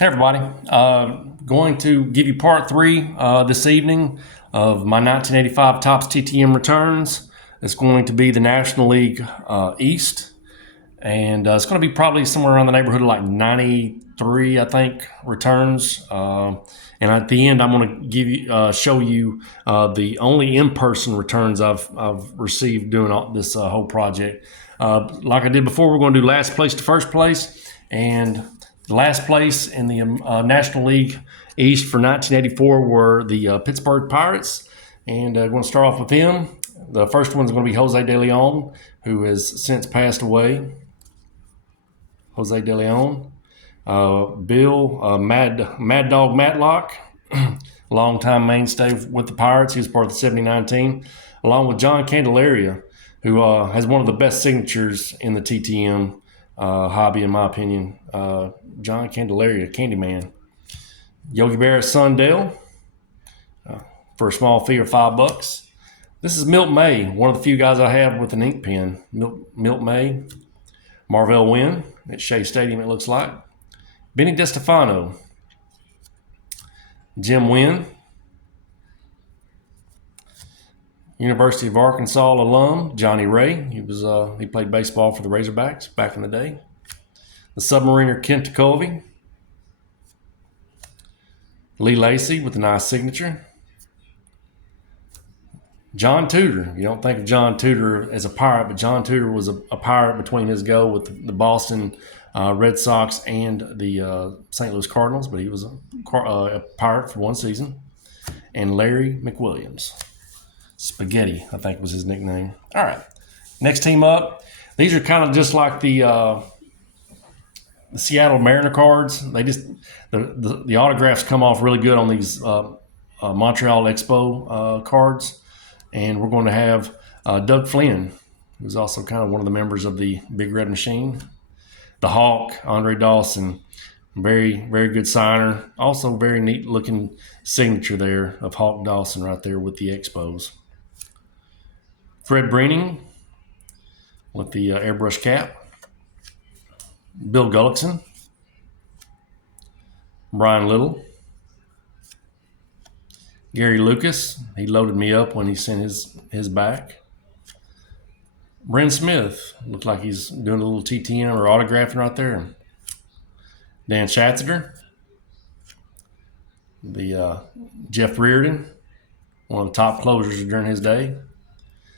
Hey everybody, going to give you part three this evening of my 1985 Topps TTM returns. It's going to be the National League East, and it's going to be probably somewhere around the neighborhood of like 93, I think, returns. And at the end, I'm going to give you, show you the only in-person returns I've received doing this whole project. Like I did before, we're going to do last place to first place, and the last place in the National League East for 1984 were the Pittsburgh Pirates, and I'm going to start off with them. The first one's going to be Jose De Leon, who has since passed away. Jose De Leon. Bill Mad Dog Matlock, longtime mainstay with the Pirates. He was part of the '79 team, along with John Candelaria, who has one of the best signatures in the TTM hobby, in my opinion. John Candelaria, Candyman. Yogi Berra's son Dale, for a small fee of $5. This is Milt May, one of the few guys I have with an ink pen. Milt May. Marvell Wynn at Shea Stadium, it looks like. Benny DeStefano. Jim Wynn. University of Arkansas alum, Johnny Ray. He played baseball for the Razorbacks back in the day. The Submariner Kent Tekulve. Lee Lacy with a nice signature. John Tudor. You don't think of John Tudor as a Pirate, but John Tudor was a Pirate between his go with the Boston Red Sox and the St. Louis Cardinals, but he was a Pirate for one season. And Larry McWilliams. Spaghetti, I think was his nickname. All right, next team up. These are kind of just like the Seattle Mariner cards. They just the autographs come off really good on these Montreal Expo cards, and we're going to have Doug Flynn, who's also kind of one of the members of the Big Red Machine. The Hawk, Andre Dawson, very, very good signer. Also very neat looking signature there of Hawk Dawson right there with the Expos. Fred Breening with the airbrush cap. Bill Gullickson. Brian Little. Gary Lucas. He loaded me up when he sent his back. Bryn Smith. Looked like he's doing a little TTM or autographing right there. Dan Schatzeder. The Jeff Reardon. One of the top closers during his day.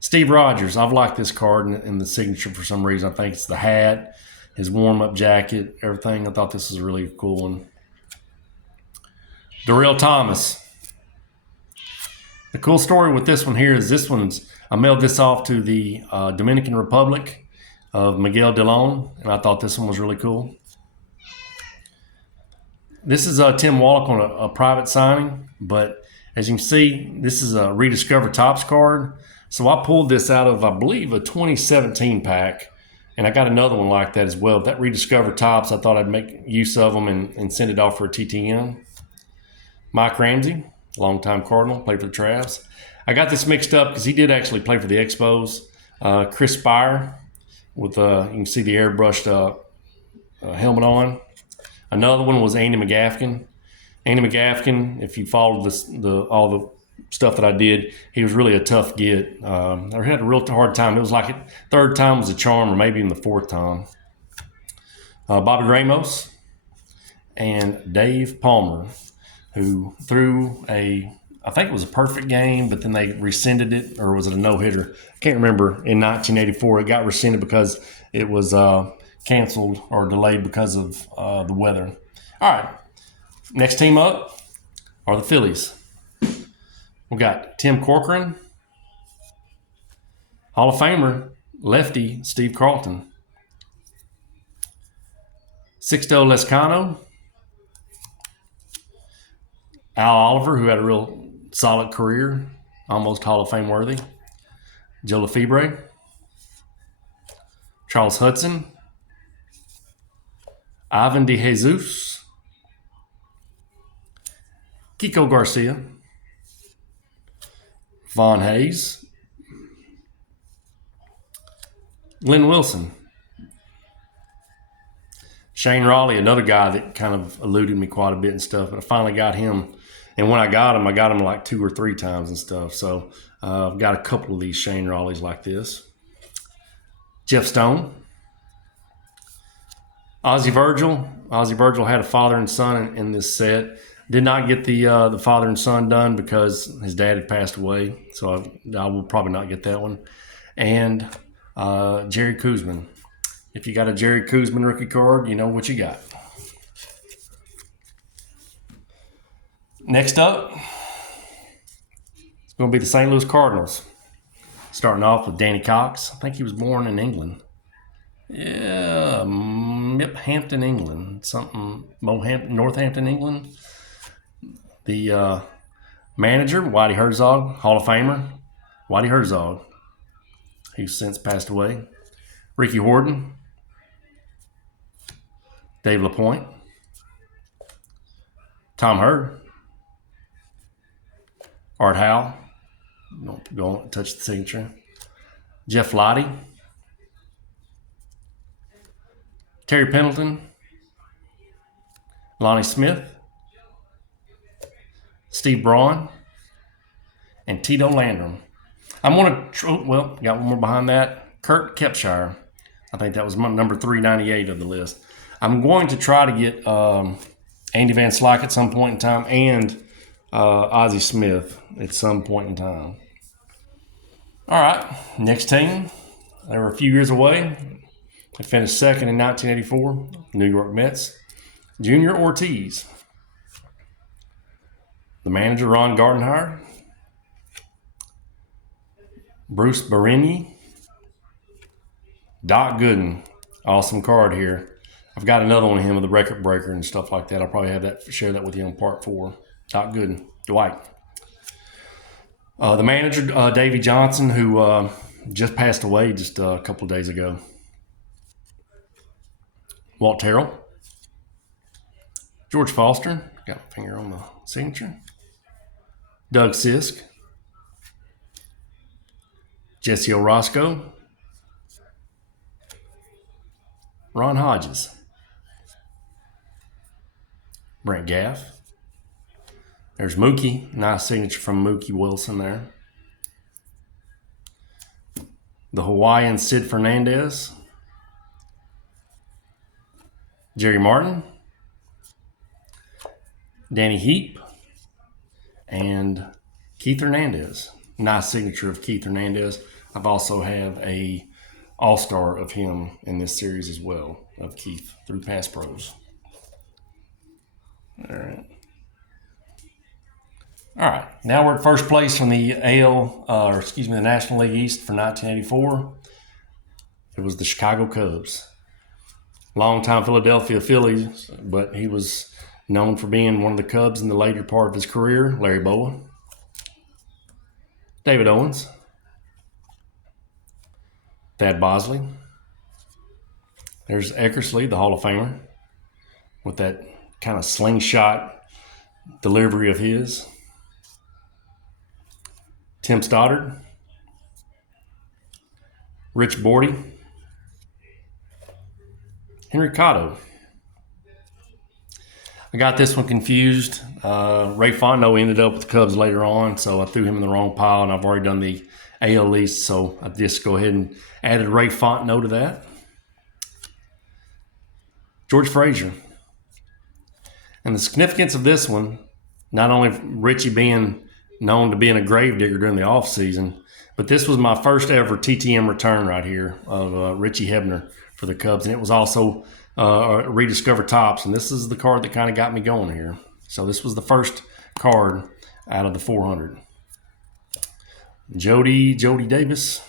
Steve Rogers. I've liked this card in the signature for some reason. I think it's the hat, his warm-up jacket, everything. I thought this was a really cool one. Darrell Thomas. The cool story with this one here is I mailed this off to the Dominican Republic of Miguel Delon, and I thought this one was really cool. This is Tim Wallach on a private signing, but as you can see, this is a rediscovered Topps card. So I pulled this out of, I believe, a 2017 pack, and I got another one like that as well. That rediscovered Topps, I thought I'd make use of them and send it off for a TTM. Mike Ramsey, longtime Cardinal, played for the Travs. I got this mixed up because he did actually play for the Expos. Chris Spire with, you can see the airbrushed helmet on. Another one was Andy McGafkin. Andy McGafkin, if you followed all the stuff that I did, he was really a tough get. I had a real hard time. It was like third time was a charm, or maybe even the fourth time. Bobby Ramos and Dave Palmer, who threw I think it was a perfect game, but then they rescinded it, or was it a no-hitter? I can't remember. In 1984, it got rescinded because it was canceled or delayed because of the weather. All right, next team up are the Phillies. We got Tim Corcoran, Hall of Famer, lefty Steve Carlton. Sixto Lescano, Al Oliver, who had a real solid career, almost Hall of Fame worthy. Joe Lefebvre, Charles Hudson, Ivan De Jesus, Kiko Garcia, Von Hayes, Glenn Wilson, Shane Raleigh, another guy that kind of eluded me quite a bit and stuff, but I finally got him. And when I got him like 2 or 3 times and stuff. So I've got a couple of these Shane Raleighs like this. Jeff Stone. Ozzie Virgil. Ozzie Virgil had a father and son in this set. Did not get the father and son done because his dad had passed away. So I will probably not get that one. And Jerry Koosman. If you got a Jerry Koosman rookie card, you know what you got. Next up, it's going to be the St. Louis Cardinals. Starting off with Danny Cox. I think he was born in England. Yeah, yep, Hampton, England. Northampton, England. The manager, Whitey Herzog, Hall of Famer. Whitey Herzog, who's since passed away. Ricky Horton. Dave LaPointe. Tom Hurd. Art Howe. Don't go and touch the signature. Jeff Lottie. Terry Pendleton. Lonnie Smith. Steve Braun. And Tito Landrum. I'm going to, well, got one more behind that. Kurt Kepshire. I think that was my number 398 of the list. I'm going to try to get Andy Van Slyke at some point in time and Ozzie Smith at some point in time. All right, next team. They were a few years away. They finished second in 1984, New York Mets. Junior Ortiz. The manager, Ron Gardenhire. Bruce Berigny. Doc Gooden. Awesome card here. I've got another one of him with the record breaker and stuff like that. I'll probably have that, share that with you on part 4. Doc Gooden. Dwight. The manager, Davey Johnson, who just passed away just a couple of days ago. Walt Terrell. George Foster. Got my finger on the signature. Doug Sisk. Jesse Orosco. Ron Hodges. Brent Gaff. There's Mookie. Nice signature from Mookie Wilson there. The Hawaiian Sid Fernandez. Jerry Martin. Danny Heap. And Keith Hernandez. Nice signature of Keith Hernandez. I've also have a all-star of him in this series as well, of Keith, through Pass Pros. All right. Now we're at first place from the the National League East for 1984. It was the Chicago Cubs. Longtime Philadelphia Phillies, but he was known for being one of the Cubs in the later part of his career. Larry Bowa. David Owens. Thad Bosley. There's Eckersley, the Hall of Famer, with that kind of slingshot delivery of his. Tim Stoddard. Rich Bordy. Henry Cotto. I got this one confused. Ray Fontenot ended up with the Cubs later on, so I threw him in the wrong pile, and I've already done the AL East, so I just go ahead and added Ray Fontenot to that. George Frazier. And the significance of this one, not only Richie being known to being a gravedigger during the offseason, but this was my first ever TTM return right here of Richie Hebner for the Cubs. And it was also Rediscover Topps. And this is the card that kind of got me going here. So this was the first card out of the 400. Jody Davis.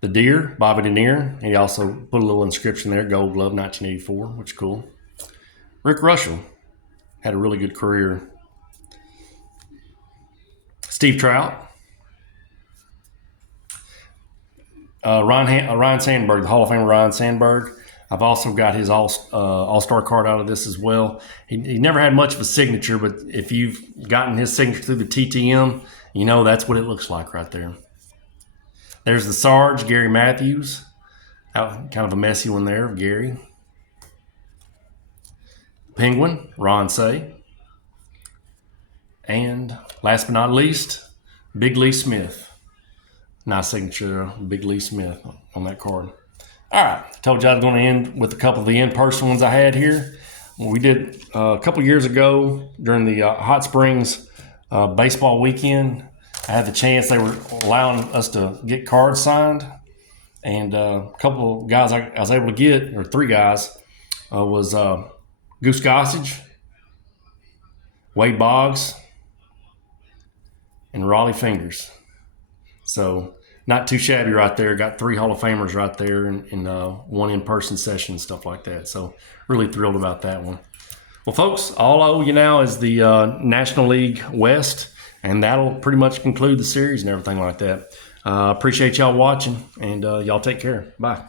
The Deer, Bobby Denier. He also put a little inscription there, Gold Glove 1984, which is cool. Rick Russell had a really good career. Steve Trout. Ryan Sandberg, the Hall of Famer Ryan Sandberg. I've also got his all-star card out of this as well. He never had much of a signature, but if you've gotten his signature through the TTM, you know that's what it looks like right there. There's the Sarge, Gary Matthews. Kind of a messy one there of Gary. Penguin, Ron Say. And last but not least, Big Lee Smith. Nice signature, Big Lee Smith on that card. All right, told you I was going to end with a couple of the in-person ones I had here. We did a couple years ago during the Hot Springs baseball weekend. I had the chance, they were allowing us to get cards signed. And a couple of guys I was able to get, or three guys, was Goose Gossage, Wade Boggs, and Raleigh Fingers. So not too shabby right there. Got 3 Hall of Famers right there in one in-person session, stuff like that. So really thrilled about that one. Well, folks, all I owe you now is the National League West, and that'll pretty much conclude the series and everything like that. Appreciate y'all watching, and y'all take care. Bye.